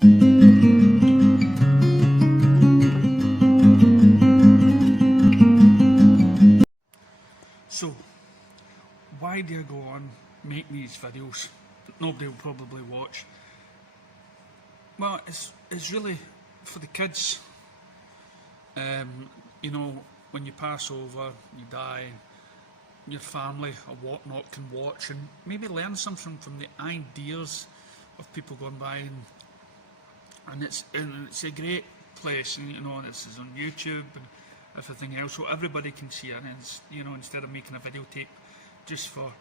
So, why do I go on make these videos that nobody will probably watch? Well, it's really for the kids. You know, when you pass over, you die, your family or whatnot can watch and maybe learn something from the ideas of people going by, and it's a great place, and you know this is on YouTube and everything else, so everybody can see it. And it's, you know, instead of making a videotape just for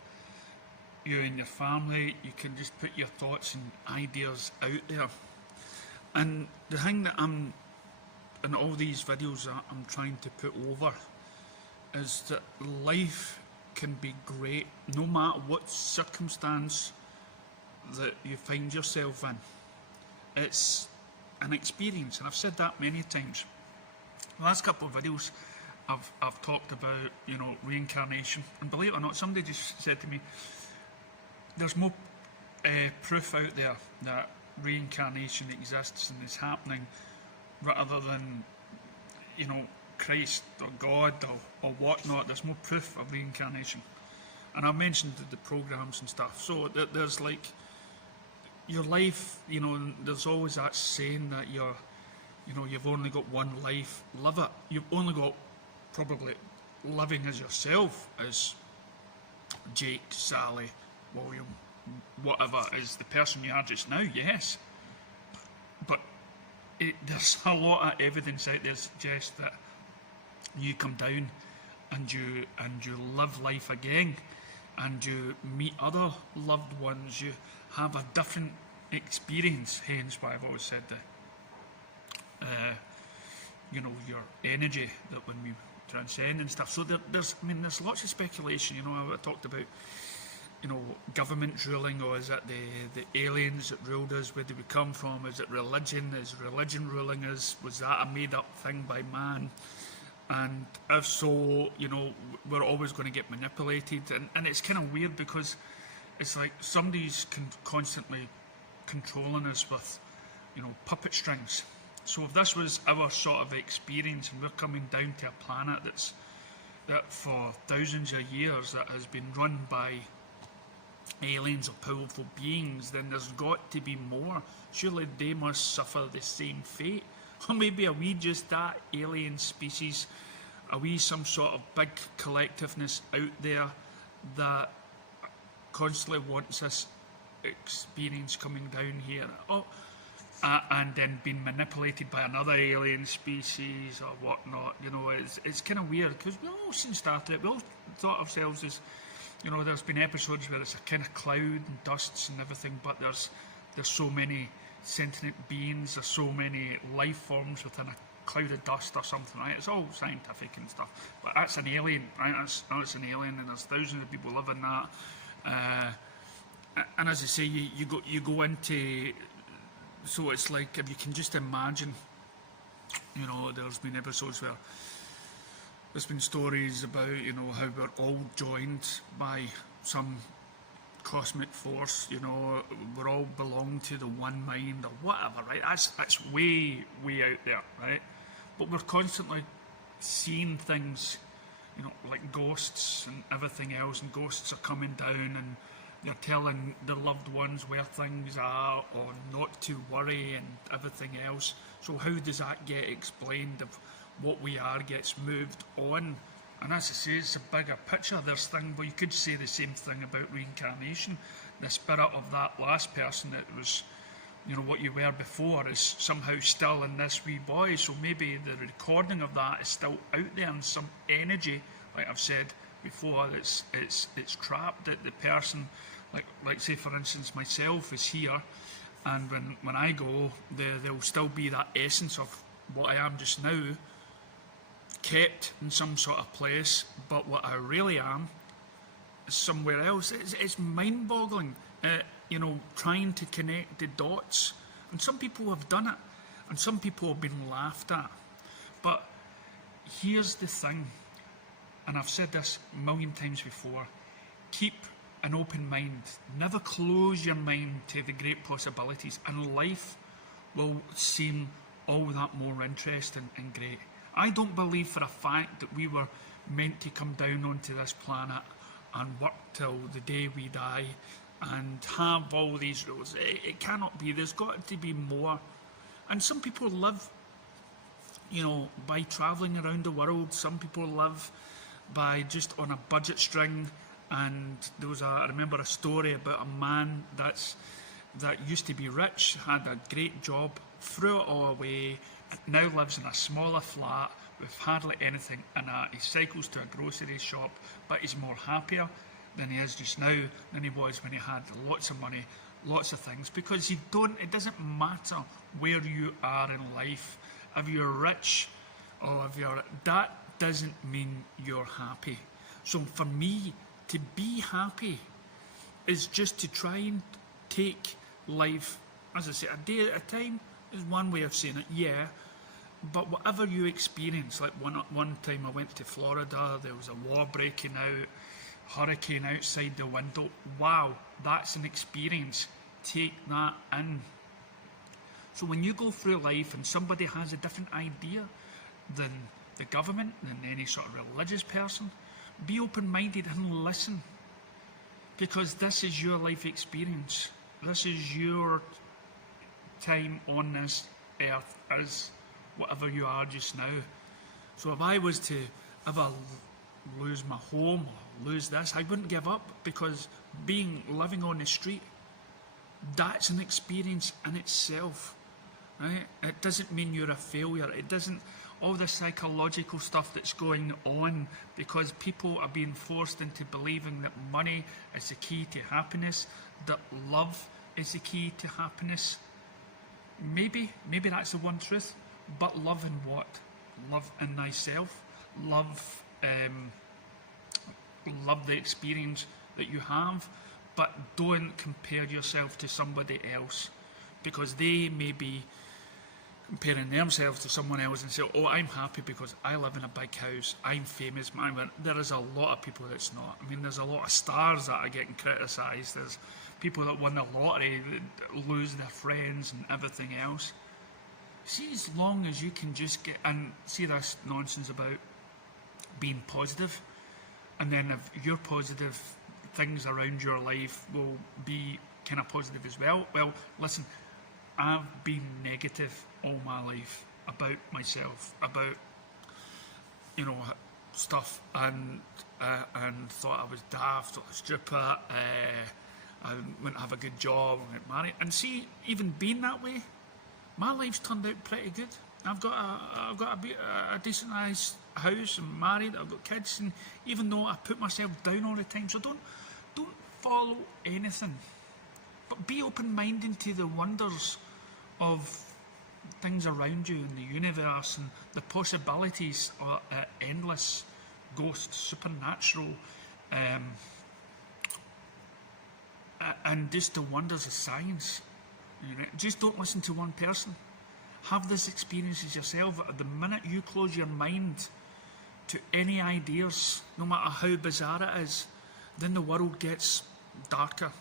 you and your family, you can just put your thoughts and ideas out there. And the thing that I'm in all these videos that I'm trying to put over is that life can be great no matter what circumstance that you find yourself in. It's an experience, and I've said that many times. The last couple of videos I've talked about, you know, reincarnation, and believe it or not, somebody just said to me, there's more proof out there that reincarnation exists and is happening rather than, you know, Christ or God or whatnot. There's more proof of reincarnation, and I mentioned the programs and stuff. So there's like your life, you know, there's always that saying that you've only got one life, live it. You've only got probably living as yourself, as Jake, Sally, William, whatever, is the person you are just now, yes. But there's a lot of evidence out there suggests that you come down and you live life again, and you meet other loved ones, you have a different experience, hence why I've always said that you know, your energy, that when we transcend and stuff. So there's lots of speculation. You know, I talked about, you know, government ruling, or is it the aliens that ruled us? Where did we come from? Is it religion? Is religion ruling us? Was that a made up thing by man? And if so, you know, we're always going to get manipulated, and it's kind of weird because it's like somebody's constantly controlling us with, you know, puppet strings. So if this was our sort of experience, and we're coming down to a planet that for thousands of years that has been run by aliens or powerful beings, then there's got to be more. Surely they must suffer the same fate. Or maybe are we just that alien species? Are we some sort of big collectiveness out there that constantly wants this experience coming down here? And then being manipulated by another alien species or whatnot. You know, it's kind of weird because we all seen Star Trek. We all thought ourselves as, you know, there's been episodes where it's a kind of cloud and dusts and everything, but there's so many sentient beings, there's so many life forms within a cloud of dust or something, right? It's all scientific and stuff, but that's an alien, right? That's an alien, and there's thousands of people living that. And as I say, you go into. So it's like, if you can just imagine, you know, there's been episodes where there's been stories about, you know, how we're all joined by some cosmic force, you know, we're all belong to the one mind or whatever, right? That's way out there, right? But we're constantly seeing things, you know, like ghosts and everything else, and ghosts are coming down and they're telling their loved ones where things are or not to worry and everything else. So how does that get explained if what we are gets moved on? And as I say, it's a bigger picture. There's things, but you could say the same thing about reincarnation. The spirit of that last person that was, you know, what you were before is somehow still in this wee boy. So maybe the recording of that is still out there in some energy, like I've said before, it's trapped, that the person, like say for instance myself, is here, and when I go, there'll still be that essence of what I am just now kept in some sort of place, but what I really am is somewhere else. It's mind-boggling, you know, trying to connect the dots, and some people have done it, and some people have been laughed at. But here's the thing, and I've said this a million times before, keep an open mind. Never close your mind to the great possibilities, and life will seem all that more interesting and great. I don't believe for a fact that we were meant to come down onto this planet and work till the day we die and have all these rules. It cannot be. There's got to be more. And some people live, by travelling around the world. Some people live by just on a budget string. And I remember a story about a man that used to be rich, had a great job, threw it all away, now lives in a smaller flat with hardly anything in it. He cycles to a grocery shop, but he's more happier than he is just now than he was when he had lots of money, lots of things. Because it doesn't matter where you are in life. If you're rich or that doesn't mean you're happy. So for me, to be happy is just to try and take life, as I say, a day at a time is one way of saying it, yeah. But whatever you experience, like one time I went to Florida, there was a war breaking out, hurricane outside the window. Wow, that's an experience. Take that in. So when you go through life and somebody has a different idea than the government, than any sort of religious person, be open-minded and listen. Because this is your life experience. This is your time on this earth as whatever you are just now. So if I was to ever lose my home or lose this, I wouldn't give up, because living on the street, that's an experience in itself. Right? It doesn't mean you're a failure. It doesn't, all the psychological stuff that's going on because people are being forced into believing that money is the key to happiness, that love is the key to happiness. Maybe that's the one truth, but love in what? Love in thyself. Love the experience that you have, but don't compare yourself to somebody else, because they may be comparing themselves to someone else and say, oh, I'm happy because I live in a big house, I'm famous. There is a lot of people that's not. I mean, there's a lot of stars that are getting criticised. There's people that won the lottery that lose their friends and everything else. See, as long as you can just get, and see this nonsense about being positive, and then if you're positive, things around your life will be kind of positive as well. Well, listen, I've been negative all my life about myself, about stuff, and thought I was daft, thought I was stupid, I wouldn't have a good job, I get married, and see, even being that way, my life's turned out pretty good. I've got a decent sized house, I'm married, I've got kids, and even though I put myself down all the time, so don't follow anything, but be open-minded to the wonders of things around you in the universe, and the possibilities are endless, ghosts, supernatural, and just the wonders of science. Just don't listen to one person. Have this experiences yourself. The minute you close your mind to any ideas, no matter how bizarre it is, then the world gets darker.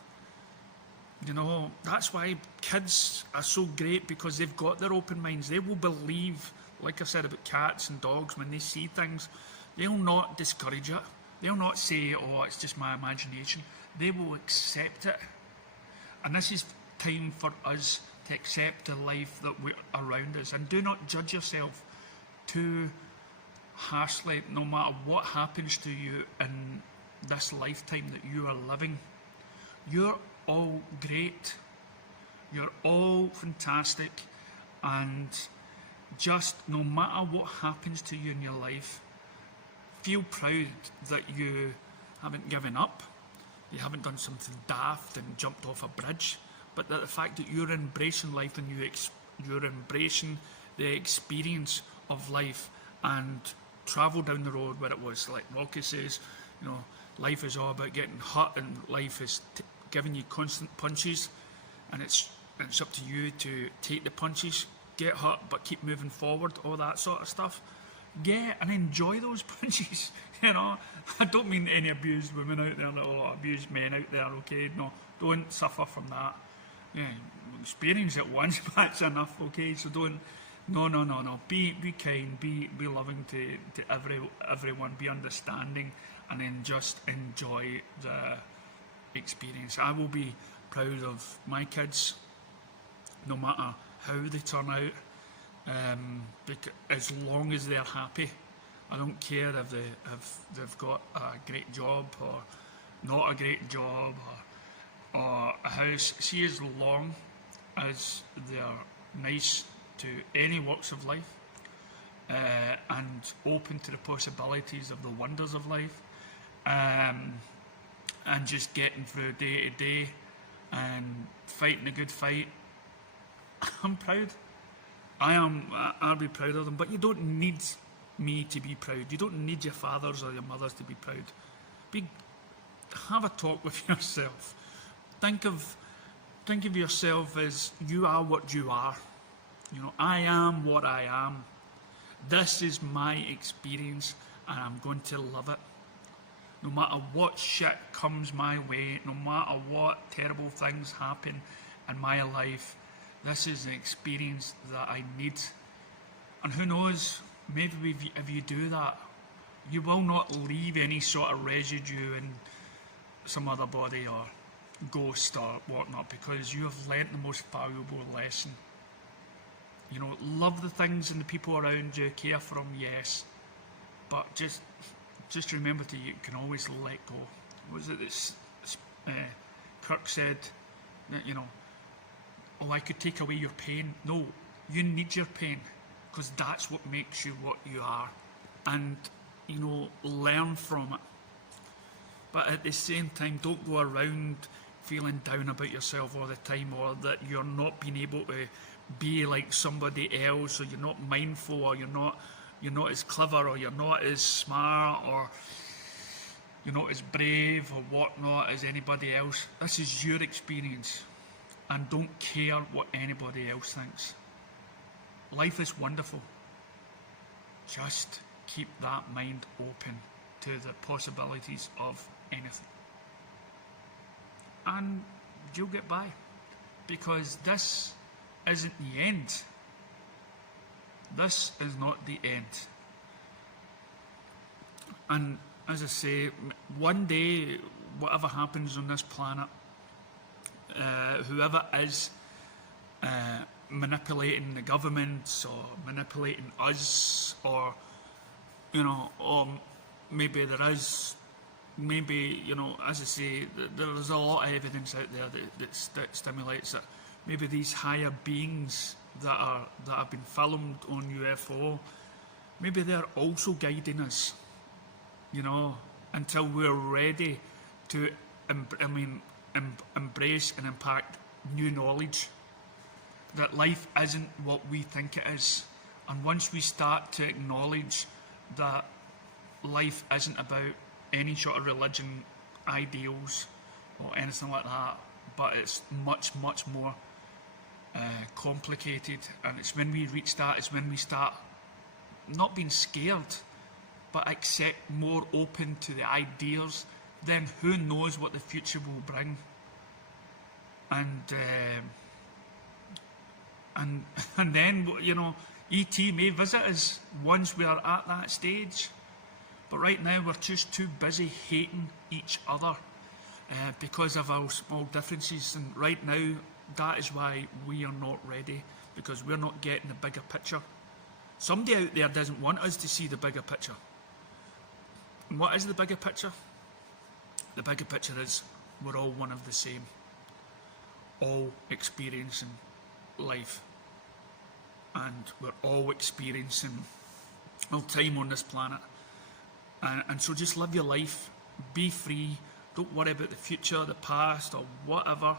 That's why kids are so great, because they've got their open minds. They will believe, like I said about cats and dogs, when they see things, they'll not discourage it. They'll not say, oh, it's just my imagination. They will accept it. And this is time for us to accept the life that we're around us. And do not judge yourself too harshly, no matter what happens to you in this lifetime that you are living. You're all great. You're all fantastic. And just no matter what happens to you in your life, feel proud that you haven't given up. You haven't done something daft and jumped off a bridge. But that the fact that you're embracing life and you're embracing the experience of life, and travel down the road where it was, like Rocky says, life is all about getting hurt, and life is giving you constant punches, and it's up to you to take the punches, get hurt, but keep moving forward, all that sort of stuff. Yeah, and enjoy those punches. I don't mean any abused women out there or abused men out there, okay? No, don't suffer from that. Yeah, experience it once, that's enough, okay? So don't, no. Be kind, be loving to everyone, be understanding, and then just enjoy the experience. I will be proud of my kids, no matter how they turn out, because as long as they're happy. I don't care if they've got a great job or not a great job or a house. See, as long as they're nice to any walks of life and open to the possibilities of the wonders of life, and just getting through day to day and fighting a good fight, I'm proud. I'll be proud of them. But you don't need me to be proud. You don't need your fathers or your mothers to be proud. Have a talk with yourself. Think of yourself as you are what you are. You know, I am what I am. This is my experience, and I'm going to love it. No matter what shit comes my way, no matter what terrible things happen in my life, this is an experience that I need. And who knows, maybe if you do that, you will not leave any sort of residue in some other body or ghost or whatnot, because you have learnt the most valuable lesson. You know, love the things and the people around you, care for them, yes, but just remember you can always let go. What was it that Kirk said? That, you know, oh, I could take away your pain. No, you need your pain, because that's what makes you what you are. And, you know, learn from it. But at the same time, don't go around feeling down about yourself all the time, or that you're not being able to be like somebody else, or you're not mindful, or you're not as clever, or you're not as smart, or you're not as brave or whatnot as anybody else. This is your experience, and don't care what anybody else thinks. Life is wonderful. Just keep that mind open to the possibilities of anything, and you'll get by, because this isn't the end. This is not the end. And as I say, one day, whatever happens on this planet, whoever is manipulating the governments or manipulating us, or, you know, or maybe there is, maybe, you know, as I say, there's a lot of evidence out there that stimulates that maybe these higher beings that have been filmed on UFO, maybe they're also guiding us, you know, until we're ready to embrace and impact new knowledge, that life isn't what we think it is. And once we start to acknowledge that life isn't about any sort of religion, ideals, or anything like that, but it's much, much more complicated, and it's when we reach that, it's when we start not being scared, but accept, more open to the ideas, then who knows what the future will bring. And then, you know, ET may visit us once we are at that stage, but right now we're just too busy hating each other because of our small differences. And right now, that is why we are not ready, because we're not getting the bigger picture. Somebody out there doesn't want us to see the bigger picture. And what is the bigger picture? The bigger picture is we're all one of the same, all experiencing life, and we're all experiencing our time on this planet. And so just live your life, be free, don't worry about the future, the past, or whatever.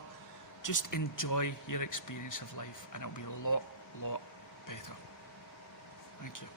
Just enjoy your experience of life, and it'll be a lot better. Thank you.